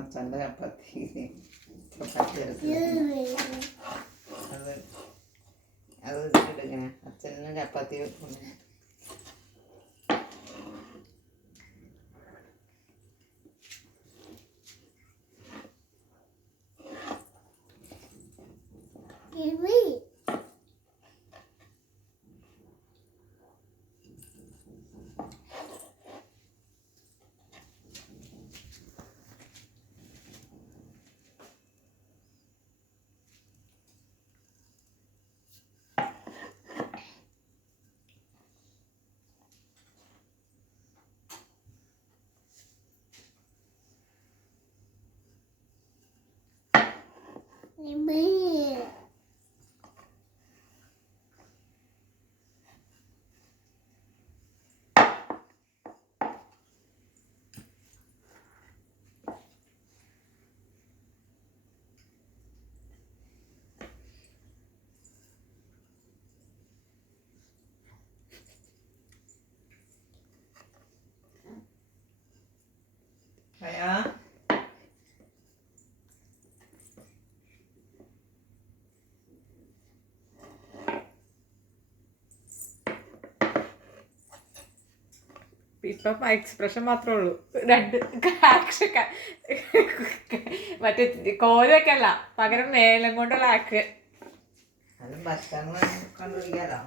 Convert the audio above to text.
അച്ഛൻ്റെ ചപ്പാത്തി ചപ്പാത്തി അത് അത് ഇങ്ങനെ അച്ഛന് ചപ്പാത്തി വെക്കുന്നു. ഇപ്പം എക്സ്പ്രഷൻ മാത്രമേ ഉള്ളൂ. രണ്ട് ആക്ഷൻ മറ്റേ കോലൊക്കെ അല്ല, പകരം മേലം കൊണ്ടുള്ള ആക്ക്. ഭക്ഷണം കണ്ടുപിടിക്കാലോ.